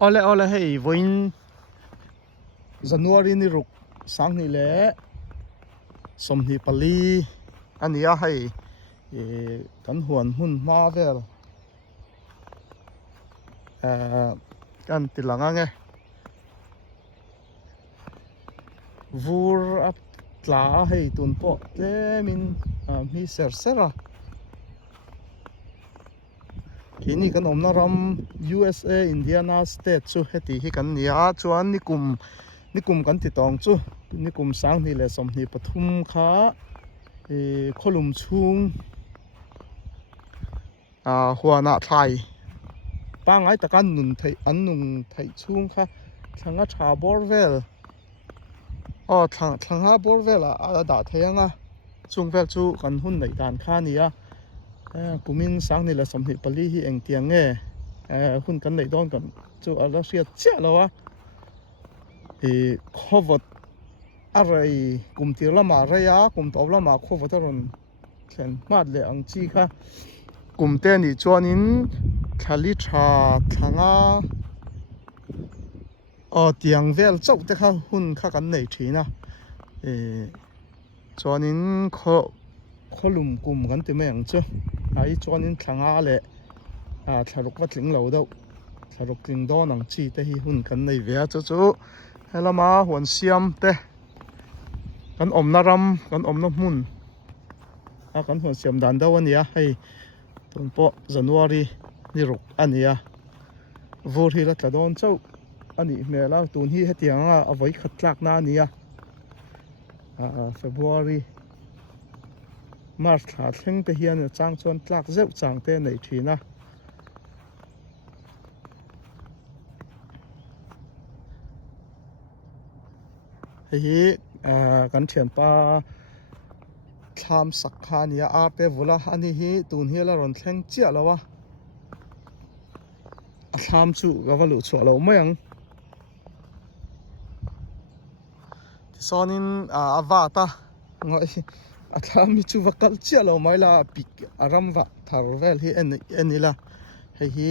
ole hei voin January ni ruk sang ni le somni pali ania hei kan huan hun ma vel kan tilanga nge vur ap tla hei tun po te min mi sera kini kan omna ram USA Indiana state chu heti hi kan nia chuan nikum kan ti tong chu nikum sang ni le som ni pathum kha kholum chung huana thai pangai takan nun thei an nung thei chung kha thanga tha borvel thanga borvel a da theyanga chungvel chu kan hun nei dan kha nia kumin sang ni la som ni pali hi eng tiang nge hun kan nei don kan chu ala sia cha lawa khowat arai kum tir lama raya kum to lama khowat ron thlen mat le ang chi kha kum te ni chuanin thali tha thanga tiang vel chau te kha hun kha kan nei thina chuanin kholum kum kan ti meng chu ai chuanin thanga le tharuk wa tling lo do tharuk tling do nang chi te hi hun kan nei ve chu helama huan siam te kan omna ram kan omna mun kan huan siam dan daw ania hei tun po January ni ruk ania vur hi la tladon chau ani mela tun hi hetianga avoi khatlak na ania February March thla thleng te hian chang chuan tlak zeu chang te nei thina hi kan thian pa thlam sak kha nia a pe vula ani hi tun hi la ron thleng chia lawa a thlam chu gavalu chu lo mayang sonin avata ngoi a thlam mi chu vakal chia lo mai la pik aram va thar vel hi enila hi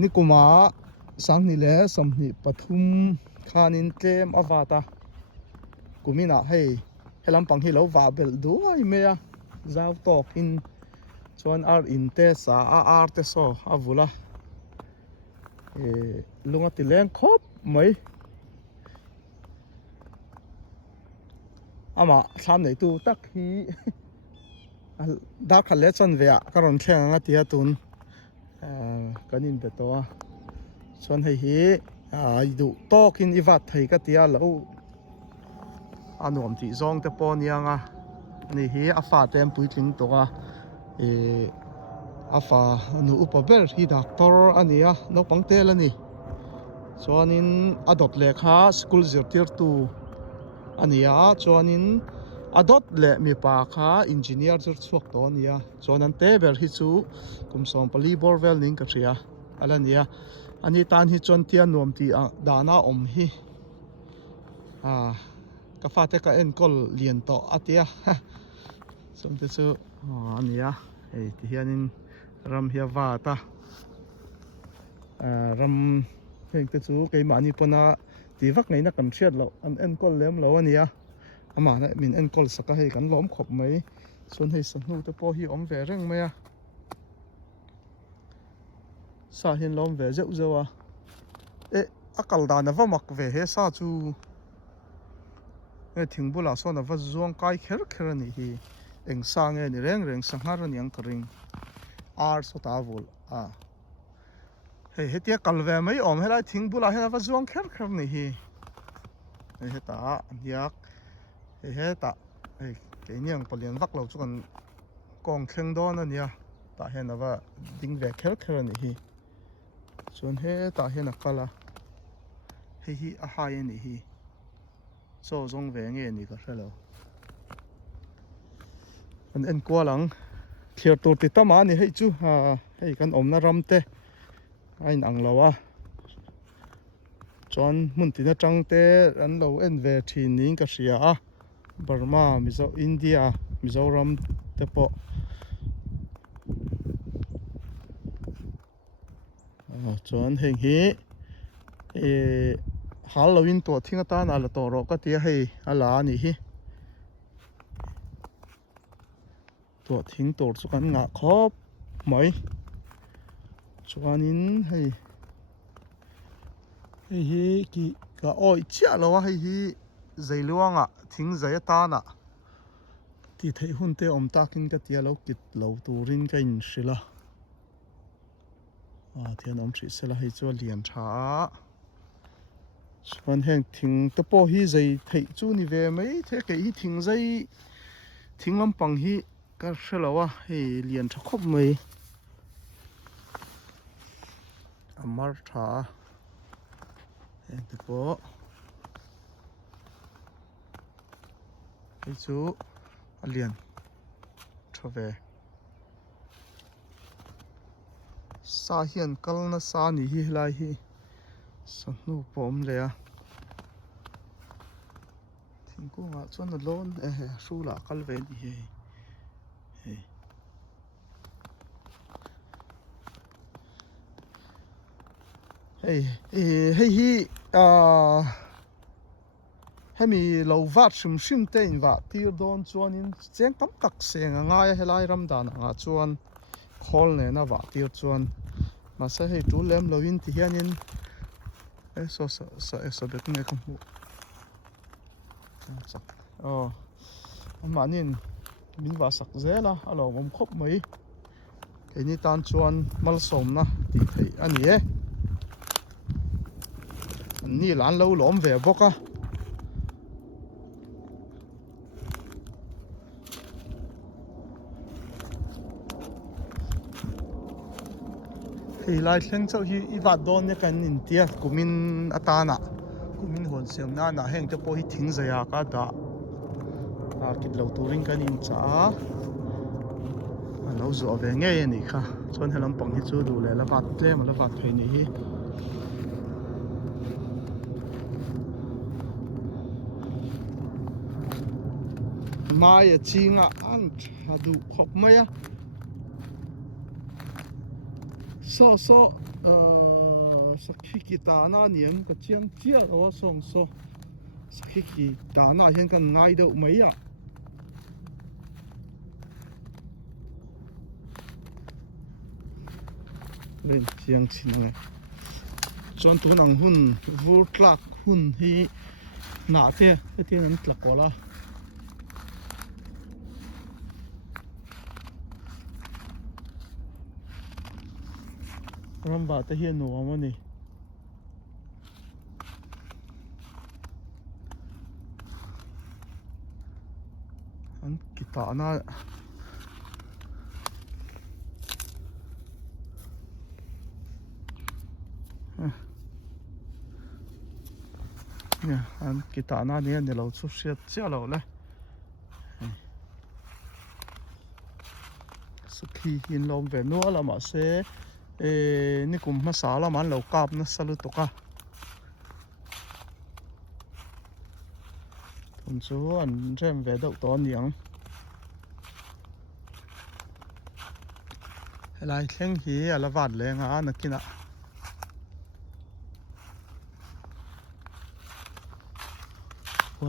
nikuma sang ni le som ni pathum khanin tlem avata kumina hei helam pang hi lo va bel duai meya zaw tok in chuan ar in te sa ar te so avula lunga ti leng khop mai ama thlam nei tu tak hi da khale chan vea karon thleng tia tun kanin be to chuan hei hi du tokin iwat thei ka tia lo anuam ti zong te pon yanga ni hi afa tem puitling toka afa nu upaber hi doctor ania no pangtel ani chuanin adot lekha school zirtir tu ania chuanin adot le mi pa kha engineer zur chuak to ania chuanan te ber hi chu kumsom pali borvel ning ka thria alania ani tan hi chon tian nuam ti dana om hi ka fa te ka en kol lian to atia chon te chu ania ei ti hianin ram hi wa ta ram heng te chu ke mani pona ti vak nei na kan thiat lo an en kol lem lo ania ama na min en kol saka hei kan lom khop mai chon hei sanu te po hi om ve reng mai sa hin lom ve zeu zewa akal da na va mak ve he sa chu thingbula so na va zuang kai kher ani hi eng sang ni reng sanghar ani ang kring ar so ta vol hei hetia kalve mai om helai thingbula he na va zuang kher ni hi he ta yak he ta ke niang palian vak lo chu kan kong thleng don ania ta he na va ding ve kher ani hi chon he ta he na kala hi a hai ani hi so zong ve nge ni ka hrelo an en kwalang thir tur ti tama ni hei chu hei kan omna ramte ain ang lawa chon mun tina tangte an lo en ve thin ning ka hria Burma India Mizoram te po chuan heng hi Halloween to thinga ta na la to ro ka tia hei ala ni hi to thing tor chu kan nga khop mai chuanin hei hi ki ka oi chia lo hei hi zeiluanga thing zai ta na ti thei hun te om takin ka tia lo kit lo turin ka in sila thian om thri sela hei chu lian tha chuan heng thing te pawh hi zei thei chu ni ve mai the ke hi thing zai thing lampang hi ka hrelawa hei lian tha khop mai amar tha heng te pawh hei chu a lian tha ve sa hian kalna sa ni hi helai hi sanu pom le a thingkunga chuan a lawn hrula kal ve ni hei hei hi hemi lo vat shim te in va tir don chuanin cheng tam tak seng anga helai ramdan anga chuan khol ne na va tir chuan ma sa hei tu lem loin ti hianin so bek ne ka mu amanin min va sak zela alo mom khop mai ke ni tan chuan mal som na ti thei ani e ni lan lo lom ve boka hei lai thleng chau hi i vat don ne kan in tia kumin atana kumin hon siam na na heng te pawh hi thing zaya ka da kit lo turin kan in cha lo zo ve nge ni kha chuan helam pang hi chu du le la vat tlem la vat thei ni hi mai a chinga an thadu khop maya so sakhi ki ta na niang ka chiang chia lo song so sakhi ki ta na hian kan ngai deuh mai a lên chiang chin ngai chuan tun ang hun vur tlak hun hi na te te an tlak wala ramba te hian no amani an kita na an kita na ni an lo chu hriat chia lo le sakhi in lom ve no lama se ni kum ma sala man lo kap na salu to ka thun chu an rem ve deuh to niang helai thleng hi ala wat lenga nakina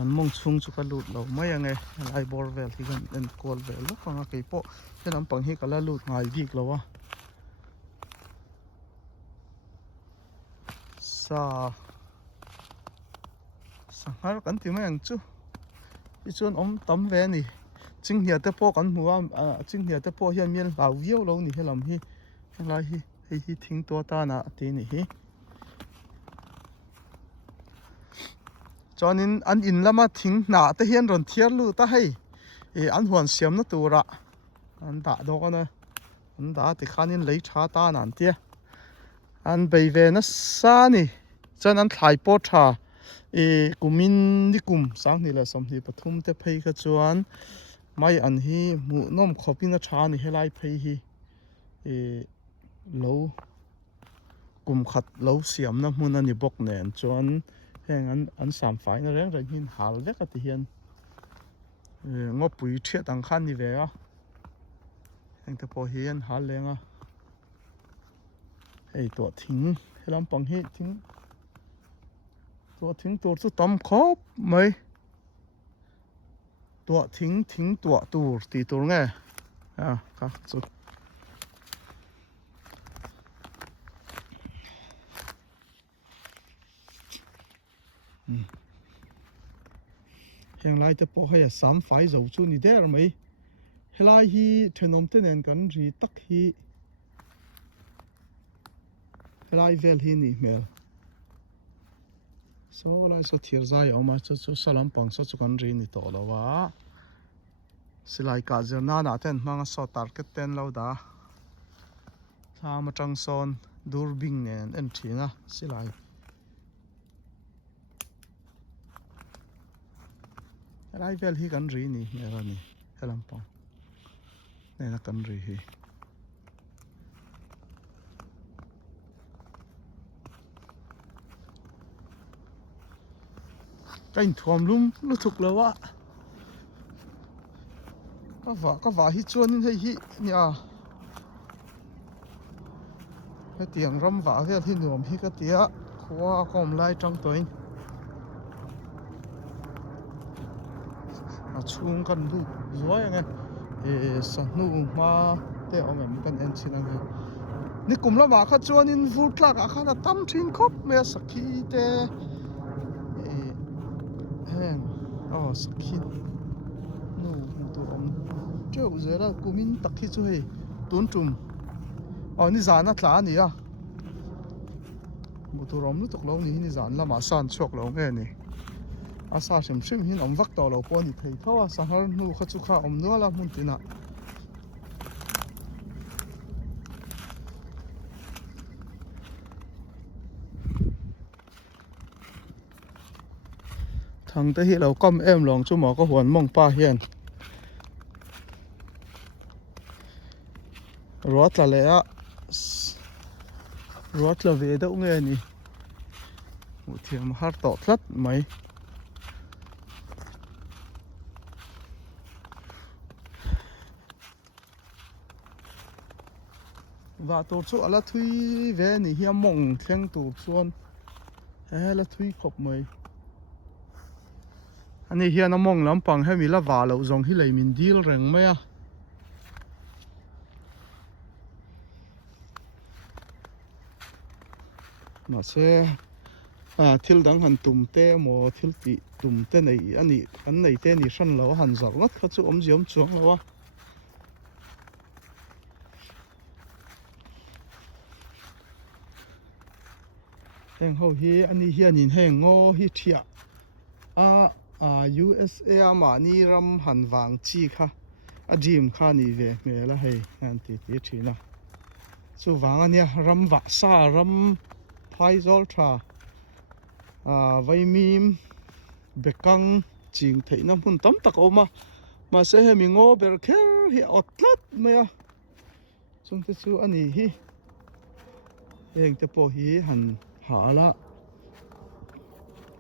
an mong chung chu ka lut lo mai ange lai bor vel hi kan en kol vel lo panga ke po helam pang hi kala lut ngai dik lo wa sanghar kan ti mai ang chu i chuan om tam ve ni chinghngia te po kan hmuwa chinghngia te po hian mian lau viau lo ni helam hi helai hi thing to ta na ti ni hi chuanin an in lama thing na te hian ron thiar lu ta hei an huan siam na tura an da do kana an da ti khanin lei tha ta nan tia an bei ve na sa ni chan an thlai po tha kumin ni kum sang ni la som ni pathum te phei kha chuan mai an hi mu nom khopina tha ni helai phei hi lo kum khat lo siam na hmun ani bok nen chuan heng an sam fai na reng hin hal vek ati hian ngo pui thiat ang khan ni ve a heng te pawh hi an hal lenga hei tua thing helam pang hi thing tua thing tur chu tam khop mai tua thing tua tur ti tur nge ka chu heng lai te po hai sam fai zo chu ni der mai helai hi thenom te nen kan ri tak hi helai vel hi ni mel so lai so thir zai oma chu salam pang so chu kan ri ni to lo wa silai ka zerna na ten manga so target ten lo da thama tang son durbing nen en thina silai helai vel hi kan ri ni mera ni helam pang nei na kan ri hi kain thuam lum lu thuk lawa ka va hi chuan in hei hi nia he tiang ram va vel hi nuam hi ka tia khwa kom lai tang toin a chung kan lu zoi nge sa nu ma te ong em kan en chin ang ni kum la ma kha chuan in vu tlak a khana tam thin khop me sakhi te heng sakhi nu tu om cheu zera kumin takhi chu hei tun tum ni zana thla ni a mutu rom lu tok lo ni ni zan lama san chok lo nge ni asa sim sim hin om vak to lo po ni thei thawa sahar nu kha chu kha om nuala mun tina thằng te hi lo kom em long chu mo ko huan mong pa hian ruat la le a ruat la ve da nge ni mu thiam har to thlat mai và tổ chức là thui về ni hiam mong theng tu chuan là thui khop mai anh hian a mong lampang he mi la wa lo zong hi lei min dil reng mai a mà se thil dang han tum te mo thil ti tum te nei ani an nei te ni hran lo han zar ngat kha chu om jiom chuang lo a heng ho hi ani hian in heng ngo hi thia USA mà ni ram han wang chi kha a dream kha ni ve me la hei an ti thina chu wang ania ram wa sa ram phai zol tha vai mim bekang ching theina mun tam tak oma ma se he mi ngo ber kher hi otlat maya chung te chu ani hi heng te po hi han hala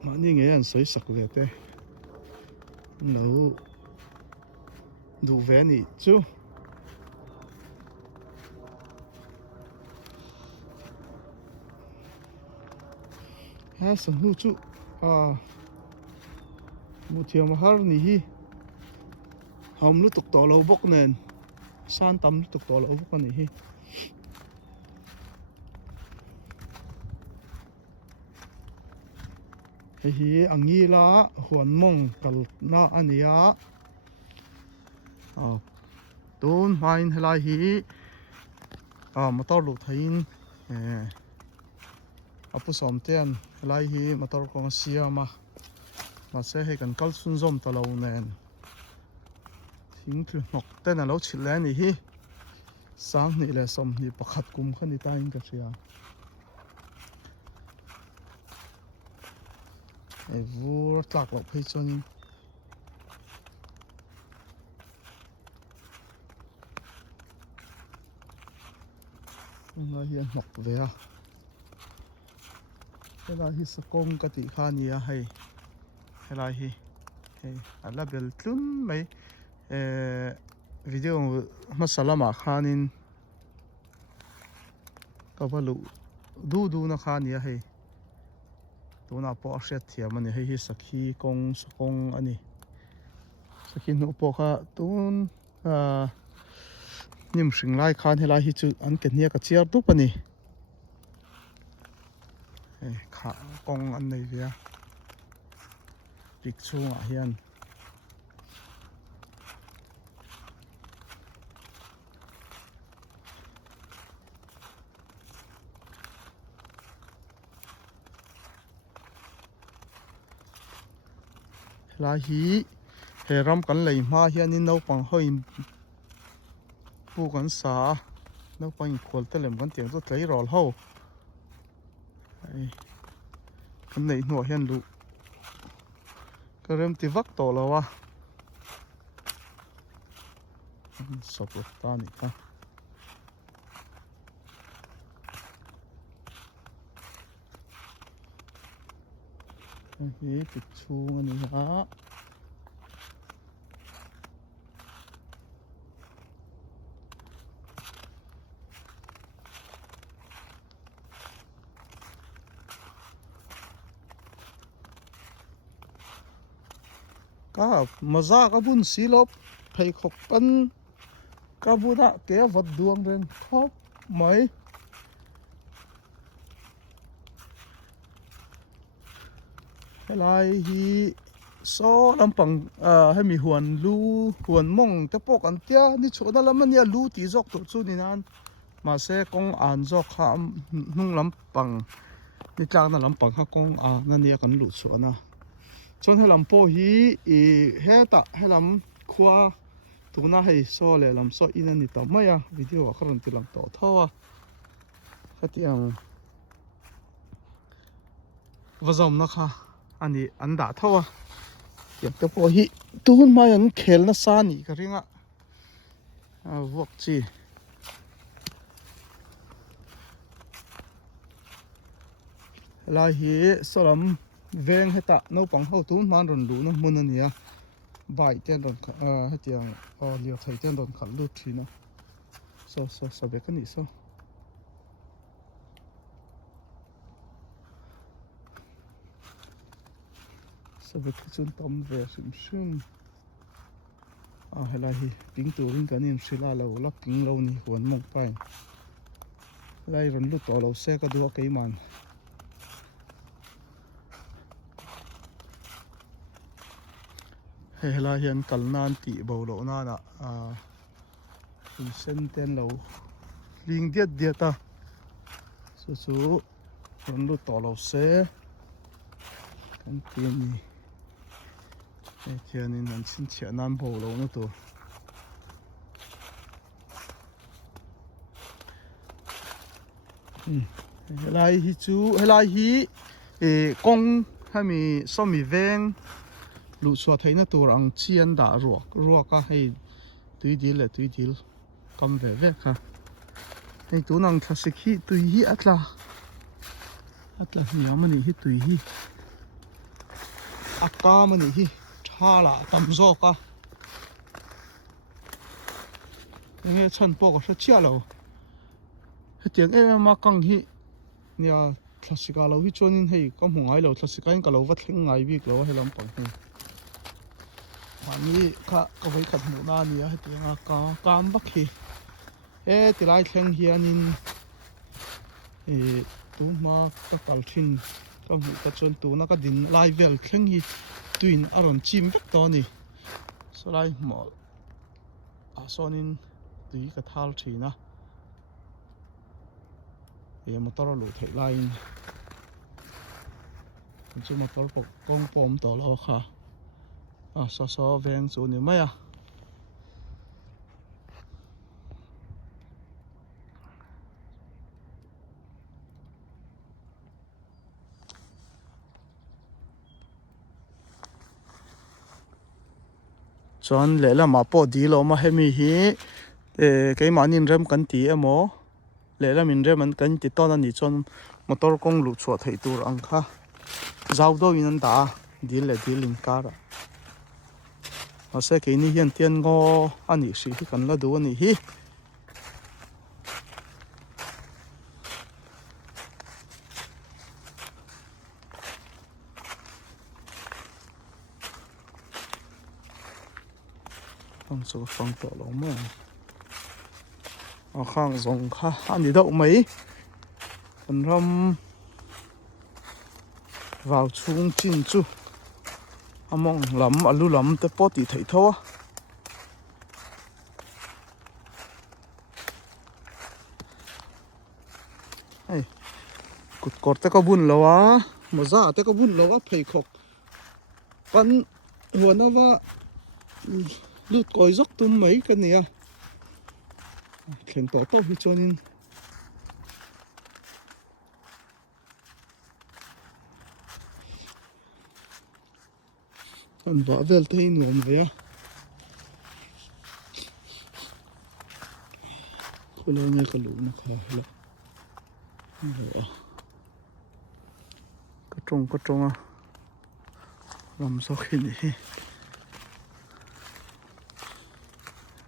ma ni nge an soi sak ve te no du ve ni chu ha san hu chu mu thiam har ni hi hom lu tuk to lo bok nen san tam lu tuk to lo bok ani hi hi angi la huan mong kal na ania tun main helai hi motor lu thain apu som ten helai hi motor kong siama ma se he kan kal sun zom ta lo nen thing thlu nok ten a lo chhil le ni hi sang ni le som ni pakhat kum khani ta in ka ria vur tlak lo phei chon nga hian mak ve a helai hi sakong ka ti kha ni a hei helai hi hei ala bel tlun mai video masalama khanin kabalu du na kha nia hei tuna po hriat thiam ani hei hi sakhi kong ani sakhi nu po kha tun nim hring lai khan helai hi chu an ke nia ka chiar tu pani kha kong an nei via pik chunga hian lai hi he ram kan lei ma hian in naupang hoi pu kan sa naupang khol te lem kan tiang chu tlei rol ho kan nei hnuah hian lu ka rem ti vak to lawa sop ta ni ka hi pik chung ani ha ka maza ka bun silop phei khop pan ka buna ke wat duang ren khop mai helai hi so lampang hemi huan lu huan mong te pok an tia ni chona lamania lu ti jok to chu ni nan ma se kong an jok kha hnung lampang ni tlak na lampang kha kong a na nia kan lu chona chon helam po hi heta helam khwa tuna hei so le lam so in ani ta maya video akharan tilang to thawa khatiang wazom na kha ani anda thawa yak te po hi tun mai an khel na sa ni ka ringa wok chi la hi solam veng heta no pang ho tun man ron lu na mun ania bai ten ron hetiang liao thai ten ron khal lu thina so be kan ni so be chun tom ve sim helai hi ping tu ring kan in sila lo la king lo ni huan mok pai lai ron lu to lo se ka du ke man helai hian kalnan ti bo lo na na in sen ten lo ling diet ta su ron lu to lo se kan tin ni thian in an sin chia nan bo lo na to helai hi chu helai hi kong hami somi veng lu chua theina tur ang chian da ruak ka hei tuidil kam ve kha hei tu nang classic hi tui hi atla ni amani hi tui hi akka mani hi thala tam zo ka nge chan po ko chia lo hetiang ma kang hi nia classic lo hi chonin hei kam hungai lo classic in ka lo wa thleng ngai bik lo helam pang hi ani kha ka voi khat mu na nia hetianga kam bak hi tilai thleng hianin tu ma ka kal thin kam hi ka chon tu na ka din lai vel thleng hi tuin aron chim vek to ni so lai mol sonin tui ka thal thina motor lu thei line chu motor kong pom to lo kha so veng chu ni maya chon lela ma po di lo ma hemi hi ke manin rem kan ti emo lela min rem an kan ti ton ani chon motor kong lu chua thei tur ang kha zau do in an da dilin kara ase ke ni hian tian ngo ani si hi kan la du ani hi khang chu phang to lo ma a khang zong kha ani deuh mai an ram vào chung chin chu among lam alu lam te po ti thei thaw ai cút cọt te ka bun lo wa maza te ka bun lo wa phei khok pan huana wa lut koi zok tum mai ka nia thlen to to hi chonin an va vel te in om ve a kholo nge ka lu na kha hla ka trong a lam so khi ni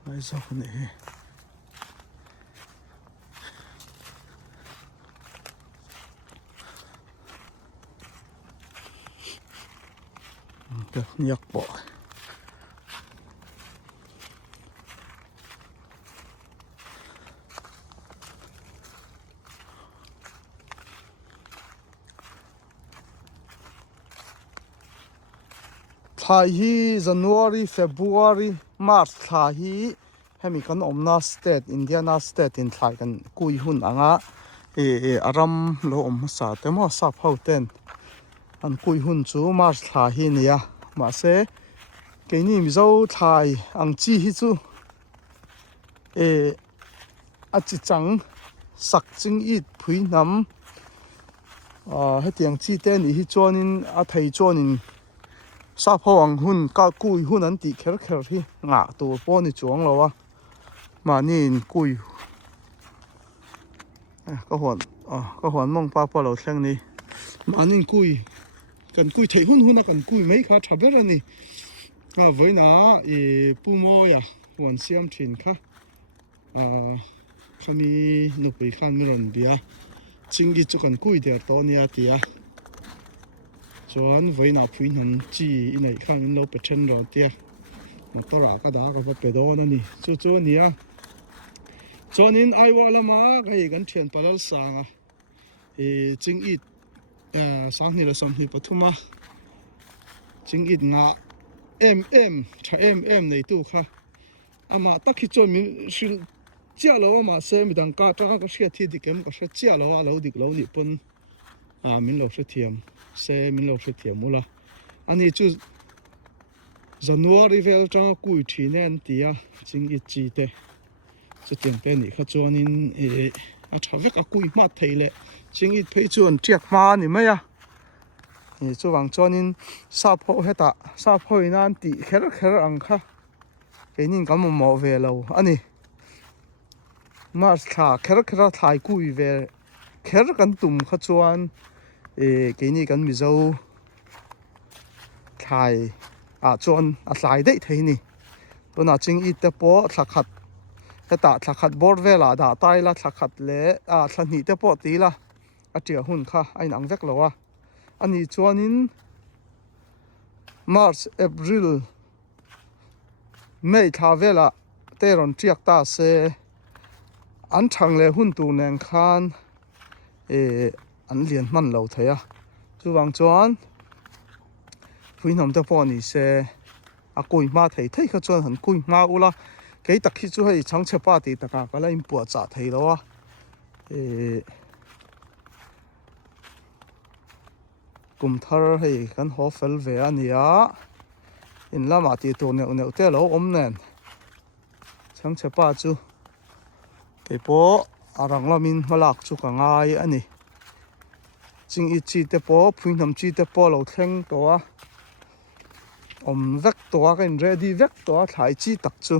ai so ni nhạc bỏ thai hi January February March thai hi hemi kan omna state Indiana state in thai kan kui hun anga aram lo om sa te mo sa phau ten an kui hun chu March thai hi nia ma se cái này mình dâu thải ăn chi hi chu chỉ chẳng sắc chính ít phui nắm hết tiếng chi tên thì cho nên thầy cho nên sa phao ăn hun cả cùi hun ăn tị khéo khéo thì ngã tổ po này chuông rồi mà nên cùi có hoàn mong pa pa lâu sang này mà nên cùi cần cùi thầy hun hun cần cùi mấy khá chả biết rồi nè với nó pu mô ya hoàn xiêm thìn khá khami nụ bị khan miron bia chính đi cho con cùi để to nia tia chọn với nó phui hẳn chi này khan in lâu bật chân rồi tia mà to ra cái đó cái bề đó nè cho nia cho nên ai vào là mà cái gần thiền palal sang chính ít sáng nay là xong thì bắt thua mà chính ít ngã em này tu kha ama ta khi cho mình xin chia lâu mà xe mình đang cá trang cái xe thì kem cái xe chia lâu lâu đi lâu nhỉ pun mình lâu xe thiam xe mình lâu xe thiam mula anh ấy chú January vel trang cùi thi nên tia chính ít chi te cho tiền tên này khá cho nên thà vết cái cùi mát thấy lệ chính ít phải chọn chiếc má này mấy chú vàng cho nên sao phô hết ta sao phô nan tị khéo ăn kha cái nhìn cảm mò về lâu anh ấy mà thà khéo thải cùi về khéo cần tùm khá chuan cái nhìn cần bị dâu thải chuan thải đấy thấy nè tôi nói chính ít tập bộ thắc khát hết ta thắc khát bor về là đã tai là thắc khát lệ thằng nhị tập bộ tí là chia hun kha anh ăn vét lâu anh ấy chuan in March April May thà về là teron triak ta se an thang le hun tu neng khan an lian man lo thaya chu wang chuan phui nom ta pawh ni se koi ma thei kha chuan han koi ma ula cái tắc khi chu hei chang chepa ti taka kala in puwa cha thei lo kum thar hei kan ho fel ve ania in lama ti tu neu te lo om nen chang chepa chu ke po arang lamin malak chu ka ngai ani ching I chi te po phui nam chi te po lo thleng to a om vek to a kan ready vek to a thlai chi tak chu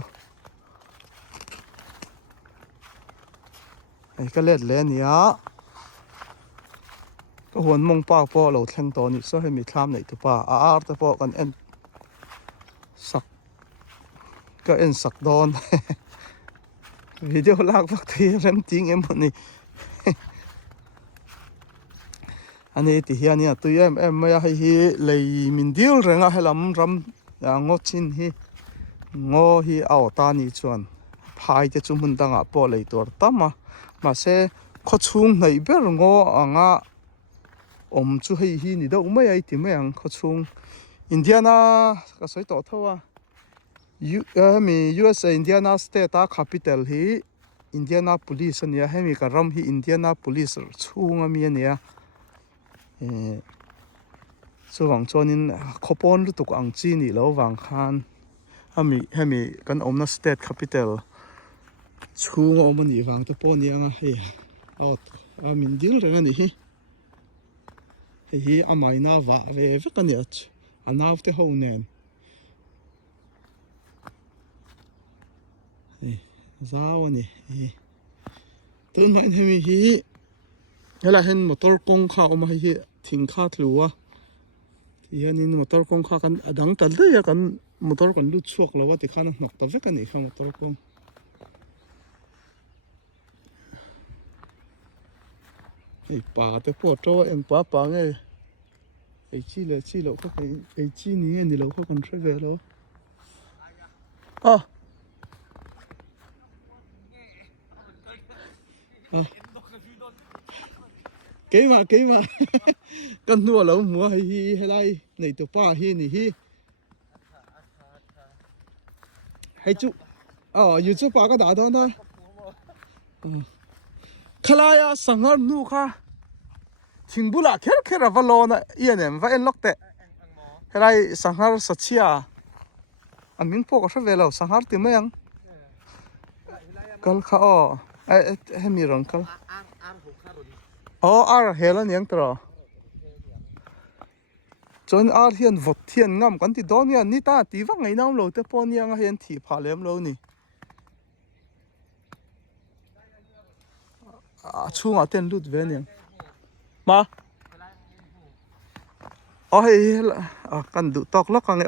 ai ka let le niaก็หวนมงป้าพ่อเราแทงตอนนี้ซะให้มีคลามไหนตัวป้าแต่พ่อกันเอ็นสักก็เอ็นสักดอนวิดีโอลากพักทีเริ่มจริงเอ็มคนนี้อันนี้ที่เฮียนี่ตัวเอ็มไม่ให้เลยมินเดียวเรื่องอะไรลำรำอย่างงดชินฮี ngô hi ao ta ni chuan phai te chu mun danga po lei tur tama ma se kho chung nei ber ngo anga om chu hei hi ni do mai ai ti mai ang kho chung Indiana ka soi to thawa mi USA Indiana state a capital hi Indianapolis ania hemi ka ram hi Indianapolis chunga mi ania chuwang chuanin khopon lu tuk ang chi ni lo wang khan hemi kan omna state capital chunga omani wang te pon anga he out a min dil reng ani hi amai na wa ve ve kan ya anaw te ho nen zaw ani tun man hemi hi hela hen motor kong kha oma hi thing kha thluwa hianin motor kong kha kan adang tal de ya kan motor kan lu chuak lawa ti khan nok ta ve kan ni kha motor kong ei pa te po to em pa nge ei chi lo kha ei chi ni lo kha kan thre ve lo cái mà con nua lâu mua hi hay đây này tụi pa hi nè hi hay chú YouTube pa cái đó thôi khalaya sangar nu kha thingbula kher avalona yên em va en lokte hay đây sangar sachia anh mình po có về lâu sangar tìm mấy ang kal kha em mi rong kal hela niang tro chon hian vot thian ngam kan ti don ya ni ta ti wang ngai nam lo te pon yang hian thi pha lem lo ni chunga ten lut ve niang ma hei kan du tok lok ang